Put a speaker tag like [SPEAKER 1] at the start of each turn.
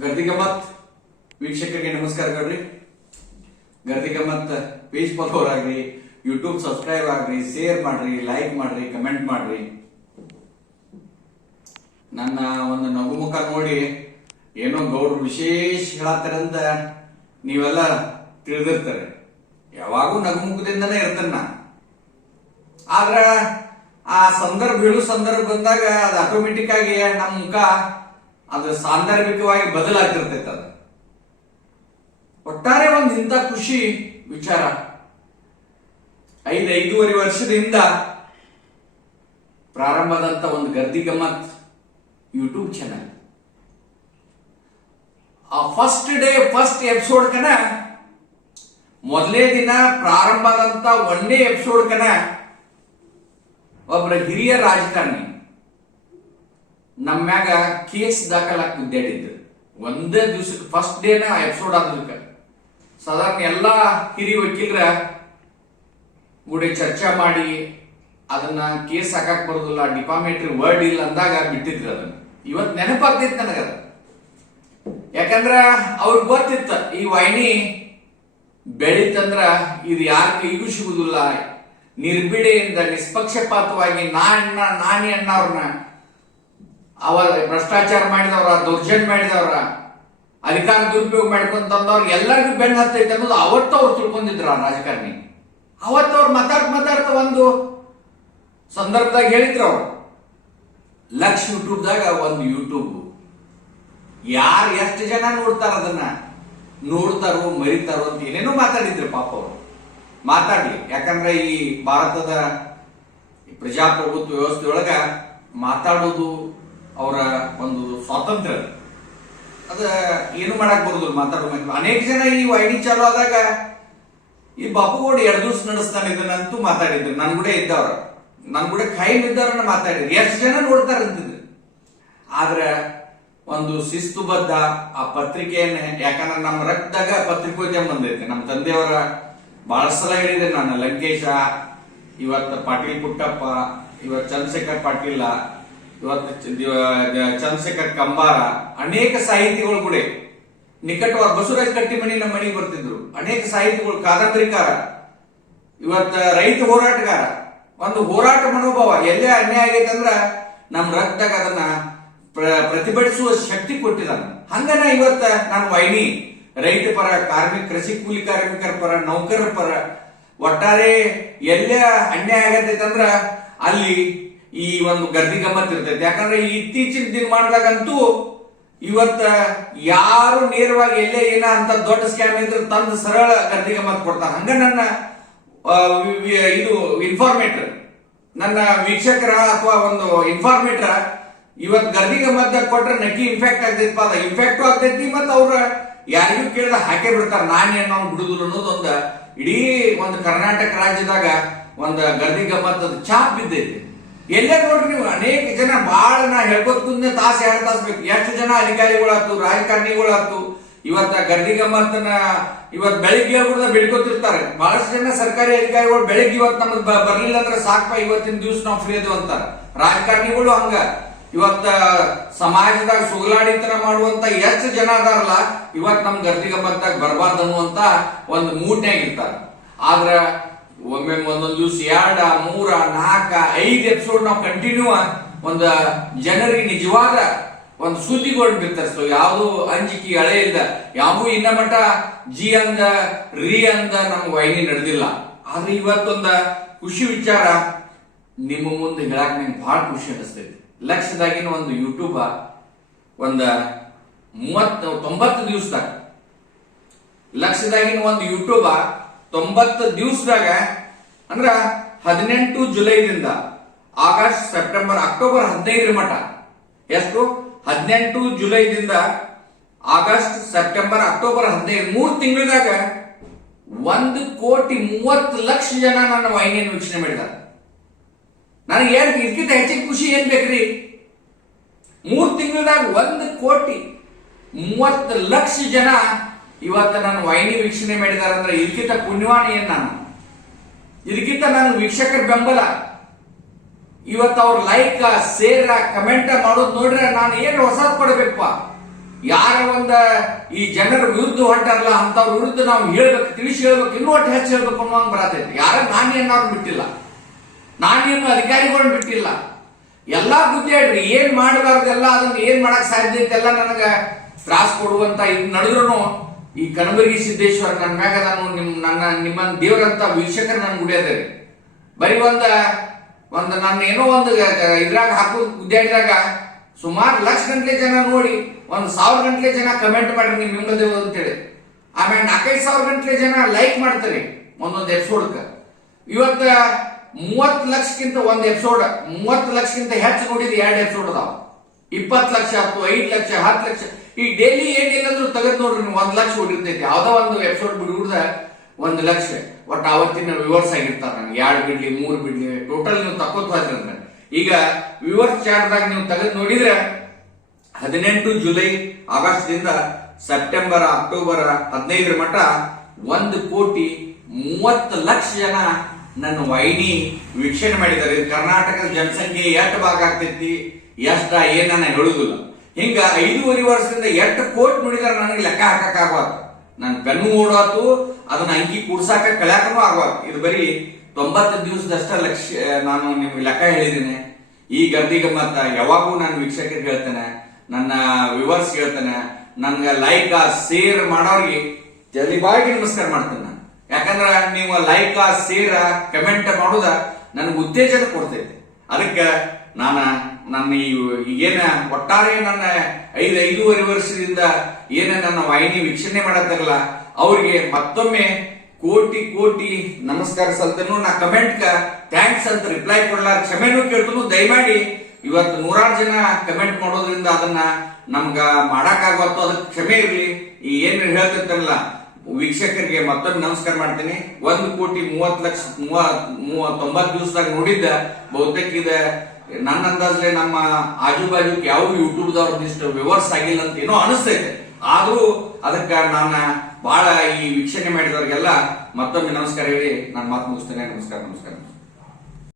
[SPEAKER 1] ಗರ್ದಿ ಗಮ್ಮತ್ ವೀಕ್ಷಕರಿಗೆ ನಮಸ್ಕಾರಗಳ್ರಿ ಗರ್ದಿ ಗಮ್ಮತ್ ಪೇಜ್ ಫಾಲೋವರ್ ಆಗ್ರಿ ಯೂಟ್ಯೂಬ್ ಸಬ್ಸ್ಕ್ರೈಬ್ ಆಗ್ರಿ ಶೇರ್ ಮಾಡ್ರಿ ಲೈಕ್ ಮಾಡ್ರಿ ಕಮೆಂಟ್ ಮಾಡ್ರಿ. ನನ್ನ ಒಂದು ನಗು ಮುಖ ನೋಡಿ ಏನೋ ಗೌಡ್ರು ವಿಶೇಷ ಹೇಳತ್ತಾರಂತ ನೀವೆಲ್ಲ ತಿಳಿದಿರ್ತಾರೆ. ಯಾವಾಗೂ ನಗುಮುಖದಿಂದನೇ ಇರ್ತೇನೆ ಆದ್ರ ಆ ಸಂದರ್ಭ ಹೇಳು ಸಂದರ್ಭ ಬಂದಾಗ ಅದು ಆಟೋಮೆಟಿಕ್ ಆಗಿ ನಮ್ಮ ಮುಖ ಅದು ಸಾಂದರ್ಭಿಕವಾಗಿ ಬದಲಾಗ್ತಿರ್ತೈತೆ ಅದು. ಒಟ್ಟಾರೆ ಒಂದು ಇಂಥ ಖುಷಿ, ವಿಚಾರ. ಐದು, ಐದೂವರೆ ವರ್ಷದಿಂದ ಪ್ರಾರಂಭದಂತ ಒಂದು ಗರ್ದಿ ಗಮ್ಮತ್ ಯೂಟ್ಯೂಬ್ ಚಾನಲ್ ಆ ಫಸ್ಟ್ ಡೇ ಫಸ್ಟ್ ಎಪಿಸೋಡ್ ಕನ ಮೊದಲೇ ದಿನ ಪ್ರಾರಂಭದಂತ ಒಂದೇ ಎಪಿಸೋಡ್ ಕನ ಒಬ್ಬರ ಹಿರಿಯ ರಾಜಕಾರಣಿ. ನಮ್ಮ ಮ್ಯಾಗ ಕೇಸ್ ದಾಖಲಾಕ್ ಗುದ್ದಾಡಿದ್ರು ಒಂದೇ ದಿವಸಕ್ಕೆ ಫಸ್ಟ್ ಡೇನ ಎಪಿಸೋಡ್ ಆದ್ರಕ್ಕ. ಸಾಧಾರಣ ಎಲ್ಲಾ ಹಿರಿಯ ವಕೀಲರ ಕೂಡ ಚರ್ಚೆ ಮಾಡಿ ಅದನ್ನ ಕೇಸ್ ಹಾಕಕ್ ಬರೋದಿಲ್ಲ ಡಿಪಾಮೇಟ್ರಿ ವರ್ಡ್ ಇಲ್ಲ ಅಂದಾಗ ಬಿಟ್ಟಿದ್ರು ಅದನ್ನ. ಇವತ್ ನೆನಪಾಗ್ತಿತ್ತು ನನಗದ ಯಾಕಂದ್ರ ಅವ್ರಿಗೆ ಗೊತ್ತಿತ್ತ, ಈ ವಾಹಿನಿ ಬೆಳಿತಂದ್ರ ಇದು ಯಾರ ಕೈಗೂ ಸಿಗುದಿಲ್ಲ. ನಿರ್ಬಿಡೆಯಿಂದ ನಿಷ್ಪಕ್ಷಪಾತವಾಗಿ ನಾ ಅಣ್ಣ, ನಾನಿ ಅಣ್ಣವ್ರನ್ನ ಅವ ಭ್ರಷ್ಟಾಚಾರ ಮಾಡಿದವರ, ದೌರ್ಜನ್ಯ ಮಾಡಿದವರ, ಅಧಿಕಾರ ದುರುಪಯೋಗ ಮಾಡ್ಕೊಂತಂದವ್ರ ಎಲ್ಲರಿಗೂ ಬೆನ್ನ ಹತ್ತೈತೆ ಅನ್ನೋದು ಅವತ್ತು ಅವ್ರು ತಿಳ್ಕೊಂಡಿದ್ರು ಆ ರಾಜಕಾರಣಿ. ಅವತ್ತು ಅವ್ರು ಮಾತಾಡ್ತ ಮಾತಾಡ್ತ ಒಂದು ಸಂದರ್ಭದಾಗ ಹೇಳಿದ್ರು ಅವ್ರು. ಲಕ್ಷ ಯೂಟ್ಯೂಬ್ದಾಗ ಒಂದು ಯೂಟ್ಯೂಬ್. ಯಾರು ಎಷ್ಟು ಜನ ನೋಡ್ತಾರ ಅದನ್ನ? ನೋಡ್ತಾರೋ, ಮರಿತಾರೋ ಅಂತ ಏನೇನೋ ಮಾತಾಡಿದ್ರು ಪಾಪ ಅವರು. ಮಾತಾಡ್ಲಿ. ಯಾಕಂದ್ರೆ ಈ ಭಾರತದ ಪ್ರಜಾಪ್ರಭುತ್ವ ವ್ಯವಸ್ಥೆಯೊಳಗ ಮಾತಾಡೋದು ಅವರ ಒಂದು ಸ್ವಾತಂತ್ರ್ಯ. ಅದು. ಏನು ಮಾಡಕ್ ಬರುದಿಲ್ಲ ಮಾತಾಡೋ ಅನೇಕ ಜನ ಈ ವೈಡಿ ಚಾಲು ಆದಾಗ ಈ ಬಾಪುಗೋಡು ಎರಡು ದಿವಸ ನಡೆಸ್ತಾನೆ ಇದನ್ನಂತೂ ಮಾತಾಡಿದ್ರು. ನನ್ ಕೂಡ ಇದ್ದವ್ರ. ನನ್ ಕೂಡ ಕೈ ಇದ್ದವ್ರನ್ನ ಮಾತಾಡಿದ್ರು. ಎಷ್ಟು ಜನ ನೋಡ್ತಾರೆ ಅಂತಿದ್ರು. ಆದ್ರೆ ಒಂದು ಶಿಸ್ತುಬದ್ಧ ಆ ಪತ್ರಿಕೆಯನ್ನ, ಯಾಕಂದ್ರೆ ನಮ್ಮ ರಕ್ತದಾಗ ಪತ್ರಿಕೋದ್ಯಮ ಬಂದೈತೆ ನಮ್ಮ ತಂದೆಯವರ ಬಹಳ ಸಲ ಹೇಳಿದೆ ನಾನು, ಲಂಕೇಶ, ಇವತ್ತು ಪಾಟೀಲ್ ಪುಟ್ಟಪ್ಪ, ಇವತ್ತು ಚಂದ್ರಶೇಖರ್ ಪಾಟೀಲ ಇವತ್ತು ಚಂದ್ರಶೇಖರ್ ಕಂಬಾರ ಅನೇಕ ಸಾಹಿತಿಗಳು ಕೂಡ ನಿಕಟವಾಗಿ ಬಸವರಾಜ್ ಕಟ್ಟಿಮನಿ ನಮ್ಮ ಮನೆಗೆ ಬರ್ತಿದ್ರು. ಅನೇಕ ಸಾಹಿತಿಗಳು, ಕಾದಂಬರಿಕಾರ, ಇವತ್ತ ರೈತ ಹೋರಾಟಗಾರ, ಒಂದು ಹೋರಾಟ ಮನೋಭಾವ, ಎಲ್ಲೇ ಅನ್ಯಾಯ ಆಗೈತೆ ಅಂದ್ರ ನಮ್ಮ ರಕ್ತದಾಗ ಅದನ್ನ ಪ್ರ- ಪ್ರತಿಭಟಿಸುವ ಶಕ್ತಿ ಕೊಟ್ಟಿದ್ದಾನೆ ಹಂಗನ ಇವತ್ತ ನಾನು ವೈನಿ, ರೈತ ಪರ, ಕಾರ್ಮಿಕ, ಕೃಷಿ ಕೂಲಿ ಕಾರ್ಮಿಕರ ಪರ, ನೌಕರರ ಪರ, ಒಟ್ಟಾರೆ ಎಲ್ಲೇ ಅನ್ಯಾಯ ಆಗತ್ತೈತಂದ್ರ ಅಲ್ಲಿ ಈ ಒಂದು ಗರ್ದಿ ಗಮ್ಮತ್ ಇರ್ತೈತೆ. ಯಾಕಂದ್ರೆ ಇತ್ತೀಚಿನ ದಿನಮಾನದಾಗಂತೂ ಇವತ್ತ ಯಾರು ನೇರವಾಗಿ ಎಲ್ಲೇ ಏನ ಅಂತ ದೊಡ್ಡ ಸ್ಕ್ಯಾಮ್ ಇದ್ರೆ ತಂದು ಸರಳ ಗರ್ದಿ ಗಮ್ಮತ್ ಕೊಡ್ತಾರೆ ಹಂಗ ನನ್ನ ಇದು ಇನ್ಫಾರ್ಮೇಟರ್ ನನ್ನ ವೀಕ್ಷಕರ ಅಥವಾ ಒಂದು ಇನ್ಫಾರ್ಮೇಟರ್ ಇವತ್ ಗರ್ದಿ ಗಮ್ಮತ್ ಕೊಟ್ರೆ ನಕ್ಕಿ ಇನ್ಫೆಕ್ಟ್ ಆಗ್ತೈತಿ ಅದ ಇನ್ಫೆಕ್ಟ್ ಆಗ್ತೈತಿ ಮತ್ತ ಅವ್ರ ಯಾರಿಗೂ ಕೇಳಿದ ಹಾಕೇ ಬಿಡ್ತಾರ. ನಾನು ಅನ್ನೋ ಬಿಡುದಿಲ್ಲ ಅನ್ನೋದು ಒಂದ ಇಡೀ ಒಂದು ಕರ್ನಾಟಕ ರಾಜ್ಯದಾಗ ಒಂದು ಗರ್ದಿ ಗಮ್ಮತ್ ಚಾಪ್ ಬಿದ್ದೈತಿ. ಎಲ್ಲೇ ನೋಡ್ರಿ ನೀವು, ಅನೇಕ ಜನ ಬಹಳ ನಾ ಹೇಳ್ಕೊತ ಕುಂದ ತಾಸ ಎರಡು ತಾಸು ಬೇಕು. ಎಷ್ಟು ಜನ ಅಧಿಕಾರಿಗಳಾಯ್ತು ರಾಜಕಾರಣಿಗಳಾಯ್ತು ಇವತ್ತ ಗರ್ದಿ ಗಮ್ಮತ್ತನ್ನ ಇವತ್ ಬೆಳಿಗ್ಗೆ ಕೂಡ ಬಿಡ್ಕೊತಿರ್ತಾರೆ ಬಹಳಷ್ಟು ಜನ ಸರ್ಕಾರಿ ಅಧಿಕಾರಿಗಳು ಬೆಳಿಗ್ಗೆ ಇವತ್ ನಮಗ್ ಬರ್ಲಿಲ್ಲ ಅಂದ್ರೆ ಸಾಕಪ್ಪ ಇವತ್ತಿನ ದಿವಸ ನಾವು ಫ್ರೀ ಅದೇವ್ ಅಂತಾರ. ರಾಜಕಾರಣಿಗಳು ಹಂಗ. ಇವತ್ತ ಸಮಾಜದಾಗ ಸುಗಲಾಡಿತನ ಮಾಡುವಂತ ಎಷ್ಟು ಜನ ಅದಾರಲ್ಲ, ಇವತ್ ನಮ್ ಗರ್ದಿ ಗಮ್ಮತ್ತಾಗ ಬರಬಾರ್ದು ಅನ್ನುವಂತ ಒಂದು ಮೂಟೆ ಇರ್ತಾರ. ಆದ್ರ ಒಮ್ಮೆ ಒಂದೊಂದು ದಿವಸ ಎರಡ, ಮೂರ, ನಾಲ್ಕ, ಐದು ಎಪಿಸೋಡ್ ನಾವು ಕಂಟಿನ್ಯೂ ಒಂದು ಜನರಿಗೆ ನಿಜವಾದ ಒಂದು ಸುದ್ದಿಗಳು ಬಿತ್ತರಿಸ್ತವೆ. ಯಾವುದು ಅಂಜಿಕೆ ಹಳೆ ಇಲ್ಲ ಯಾವೂ ಇನ್ನ ಮಟ್ಟ ಜಿ ಅಂದ, ರೀ ಅಂದ ನಮ್ಗೆ ವೈನಿ ನಡೆದಿಲ್ಲ. ಆದ್ರೆ ಇವತ್ತೊಂದ ಖುಷಿ ವಿಚಾರ ನಿಮ್ಮ ಮುಂದೆ ಹೇಳಕ್ ನಂಗೆ ಬಹಳ ಖುಷಿ ಅನಿಸ್ತೈತಿ ಲಕ್ಷದಾಗಿನ ಒಂದು ಯೂಟ್ಯೂಬ ಒಂದ ಮೂವತ್ತು, ತೊಂಬತ್ತು ದಿವಸದಾಗ ಲಕ್ಷದಾಗಿನ ಒಂದು ಯೂಟ್ಯೂಬ ತೊಂಬತ್ತು ದಿವಸದಾಗ, ಅಂದ್ರ ಹದಿನೆಂಟು ಜುಲೈದಿಂದ ಆಗಸ್ಟ್, ಸೆಪ್ಟೆಂಬರ್, ಅಕ್ಟೋಬರ್ ಹದಿನೈದರ ಮಠ. ಎಷ್ಟು? ಹದಿನೆಂಟು ಜುಲೈದಿಂದ ಆಗಸ್ಟ್, ಸೆಪ್ಟೆಂಬರ್, ಅಕ್ಟೋಬರ್ ಹದಿನೈದು, ಮೂರು ತಿಂಗಳದಾಗ ಒಂದು ಕೋಟಿ ಮೂವತ್ತು ಲಕ್ಷ ಜನ ನನ್ನ ವಾಹಿನಿಯನ್ನು ವೀಕ್ಷಣೆ ಮಾಡಿದ್ದಾರೆ ನನಗೆ ಏನ್ ಇದಕ್ಕಿಂತ ಹೆಚ್ಚಿನ ಖುಷಿ ಏನ್ ಬೇಕ್ರಿ? ಮೂರು ತಿಂಗಳದಾಗ ಒಂದು ಕೋಟಿ ಮೂವತ್ತು ಲಕ್ಷ ಜನ ಇವತ್ತು ನಾನು ವೈನಿ ವೀಕ್ಷಣೆ ಮಾಡಿದಾರೆ ಅಂದ್ರೆ ಇದಕ್ಕಿಂತ ಪುಣ್ಯವಾಣಿ ಏನ್ ನಾನು? ಇದಕ್ಕಿಂತ ನಾನು ವೀಕ್ಷಕರ ಬೆಂಬಲ? ಇವತ್ತು ಅವ್ರ ಲೈಕ್ ಶೇರ್ ಕಮೆಂಟ್ ಮಾಡೋದು ನೋಡ್ರೆ ನಾನು ಏನು ಹೊಸದ್ ಕೊಡಬೇಕು ಯಾರ ಒಂದ ಈ ಜನರ ವಿರುದ್ಧ ಹೊಂಟಾರಲ್ಲ ಅಂತವ್ರ ವಿರುದ್ಧ ನಾವು ಹೇಳ್ಬೇಕು, ತಿಳಿಸಿ ಹೇಳ್ಬೇಕು, ಇನ್ನೂ ಒಟ್ಟು ಹೆಚ್ಚು ಹೇಳ್ಬೇಕು ಅನ್ನೋಂಗ್ ಬರತೈತಿ. ಯಾರ ನಾನೇನಾದ್ರು ಬಿಟ್ಟಿಲ್ಲ. ನಾನೇನು ಅಧಿಕಾರಿಗಳನ್ನ ಬಿಟ್ಟಿಲ್ಲ. ಎಲ್ಲಾ ಬುದ್ಧಿ ಹೇಳ್ರಿ, ಏನ್ ಮಾಡಬಾರ್ದೆಲ್ಲ, ಅದನ್ನ ಏನ್ ಮಾಡಕ್ ಸಾಧ್ಯ ಐತೆಲ್ಲ ನನಗ ತ್ರಾಸ ಕೊಡುವಂತ ಇದು ನಡೆದ್ರು ಈ ಕನಬರಗಿ ಸಿದ್ದೇಶ್ವರ ನನ್ನ ಮ್ಯಾಗ ನಾನು ನಿಮ್ ನನ್ನ ನಿಮ್ಮ ದೇವರಂತ ವೀಕ್ಷಕರು ನನ್ ಗುಡಿಯದ ಬರೀ ಒಂದ, ಒಂದು ನನ್ನ ಏನೋ ಒಂದು ಇದ್ರಾಗ ಹಾಕು ಗುದ್ದಾಡಿದಾಗ ಸುಮಾರು ಲಕ್ಷ ಗಂಟ್ಲೆ ಜನ ನೋಡಿ, ಒಂದ್ ಸಾವಿರ ಗಂಟ್ಲೆ ಜನ ಕಮೆಂಟ್ ಮಾಡ್ರಿ ನಿಮ್ ಅಂತ ಅಂತೇಳಿ. ಆಮೇಲೆ ನಾಲ್ಕೈದು ಸಾವಿರ ಗಂಟ್ಲೆ ಜನ ಲೈಕ್ ಮಾಡ್ತಾರೆ ಒಂದೊಂದು ಎಪಿಸೋಡ್ಕ ಇವತ್ತ ಮೂವತ್ತು ಲಕ್ಷಕ್ಕಿಂತ ಒಂದ್ ಎಪಿಸೋಡ್ ಮೂವತ್ತು ಲಕ್ಷಕ್ಕಿಂತ ಹೆಚ್ಚು ನೋಡಿದ ಎರಡು ಎಪಿಸೋಡ್ ಅದಾವ. ಇಪ್ಪತ್ತು ಲಕ್ಷ ಆಯ್ತು ಐದು ಲಕ್ಷ, ಹತ್ತು ಲಕ್ಷ. ಈ ಡೈಲಿ ಏನಿಲ್ಲ ಅಂದ್ರೂ ತೆಗೆದು ನೋಡ್ರಿ ನೀವು ಒಂದ್ ಲಕ್ಷ ಹೊಡಿರ್ತೈತಿ. ಯಾವ್ದೋ ಒಂದು ಎಪಿಸೋಡ್ ಬಿಡುಗಡೆ ಒಂದ್ ಲಕ್ಷ. ಒಟ್ಟು ಅವತ್ತಿನ ವಿವರ್ಸ್ ಆಗಿರ್ತಾರ ನನಗೆ ಎರಡು ಬಿಡ್ಲಿ, ಮೂರು ಬಿಡ್ಲಿ ಟೋಟಲ್ ನೀವು ತಕ್ಕೋತ ಈಗ ವಿವರ್ಸ್ ಚಾರ್ಟ್ದಾಗ ನೀವು ತೆಗೆದು ನೋಡಿದ್ರೆ, ಹದಿನೆಂಟು ಜುಲೈ, ಆಗಸ್ಟ್ದಿಂದ ಸೆಪ್ಟೆಂಬರ್, ಅಕ್ಟೋಬರ್, ಹದಿನೈದರ ಮಟ್ಟ ಒಂದು ಕೋಟಿ ಮೂವತ್ತು ಲಕ್ಷ ಜನ ನನ್ನ ವೈನಿ ವೀಕ್ಷಣೆ ಮಾಡಿದ್ದಾರೆ. ಕರ್ನಾಟಕದ ಜನಸಂಖ್ಯೆ ಎಷ್ಟು ಭಾಗ ಆಗ್ತೈತಿ? ಎಷ್ಟ ಏನನ್ನ ಹೇಳುದಿಲ್ಲ. ಹಿಂಗ ಐದೂವರೆ ವರ್ಷದಿಂದ ಎಷ್ಟು ಕೋಟಿ ನೋಡಿದಾರೆ ನನಗೆ ಲೆಕ್ಕ ಹಾಕಕ್ ಆಗ್ಬಾರ್ದು. ನನ್ ಬೆನ್ನು ಓಡಾತು ಅದನ್ನ ಅಂಕಿ ಕೂಡ್ಸಾಕ ಕಳ್ಯಾಕನು ಆಗ್ಬಾರ್ದು. ಇದು ಬರೀ ತೊಂಬತ್ತು ದಿವಸದಷ್ಟ ಲಕ್ಷ, ನಾನು ನಿಮ್ಗೆ ಲೆಕ್ಕ ಹೇಳಿದ್ದೀನಿ. ಈ ಗದ್ದಿಗೆ ಮತ್ತ ಯಾವಾಗೂ ನಾನು ವೀಕ್ಷಕರಿಗೆ ಹೇಳ್ತೇನೆ, ನನ್ನ ವಿವರ್ಸ್ ಹೇಳ್ತೇನೆ ನನ್ಗ ಲೈಕ್ ಶೇರ್ ಮಾಡೋರಿಗೆ ಜಲಿಬಾಗಿ ನಮಸ್ಕಾರ ಮಾಡ್ತೇನೆ ನಾನು. ಯಾಕಂದ್ರ ನೀವು ಲೈಕ್ ಶೇರ್ ಕಮೆಂಟ್ ಮಾಡುದ ನನಗೆ ಉತ್ತೇಜನ ಕೊಡ್ತೈತಿ. ಅದಕ್ಕೆ ನಾನ ನನ್ನ ಈ ಈಗೇನ ಒಟ್ಟಾರೆ ನನ್ನ ಐದು, ಐದೂವರೆ ವರ್ಷದಿಂದ ಏನ ನನ್ನ ವಾಹಿನಿ ವೀಕ್ಷಣೆ ಮಾಡತ್ತಾರಲ್ಲ, ಅವ್ರಿಗೆ ಮತ್ತೊಮ್ಮೆ ಕೋಟಿ ಕೋಟಿ ನಮಸ್ಕಾರ ಸಲ್ತನು ನಾ ಕಮೆಂಟ್ ಥ್ಯಾಂಕ್ಸ್ ಅಂತ ರಿಪ್ಲೈ ಕೊಡ್ಲಾರ. ಕ್ಷಮೆನೂ ಕೇಳ್ತನು, ದಯಮಾಡಿ ಇವತ್ತು ನೂರಾರು ಜನ ಕಮೆಂಟ್ ಮಾಡೋದ್ರಿಂದ ಅದನ್ನ ನಮ್ಗ ಮಾಡಕ್ಕಾಗತ್ತು ಅದಕ್ಕೆ ಕ್ಷಮೆ ಇರಲಿ. ಈ ಏನ್ ಹೇಳ್ತಿರ್ತಾರಲ್ಲ, ವೀಕ್ಷಕರಿಗೆ ಮತ್ತೊಮ್ಮೆ ನಮಸ್ಕಾರ ಮಾಡ್ತೀನಿ. ಒಂದು ಕೋಟಿ ಮೂವತ್ತು ಲಕ್ಷ ಮೂವತ್ ಮೂವತ್ತೊಂಬತ್ತು ದಿವಸದಾಗ ನೋಡಿದ್ದ, ಬಹುತೇಕ ಇದ ನನ್ನ ಅಂದಾಜ್ಲೆ ನಮ್ಮ ಆಜು ಬಾಜು ಯಾವ ಇಷ್ಟು ವ್ಯವರ್ಸ್ ಆಗಿಲ್ಲ ಅಂತ ಏನೋ ಅನಿಸ್ತೈತೆ. ಆದ್ರೂ ಅದಕ್ಕ ನಾನು ಬಹಳ ಈ ವೀಕ್ಷಣೆ ಮಾಡಿದವ್ರಿಗೆಲ್ಲ ಮತ್ತೊಮ್ಮೆ ನಮಸ್ಕಾರ ಹೇಳಿ, ನಾನು ಮಾತು ಮುಗಿಸ್ತೇನೆ. ನಮಸ್ಕಾರ ನಮಸ್ಕಾರ.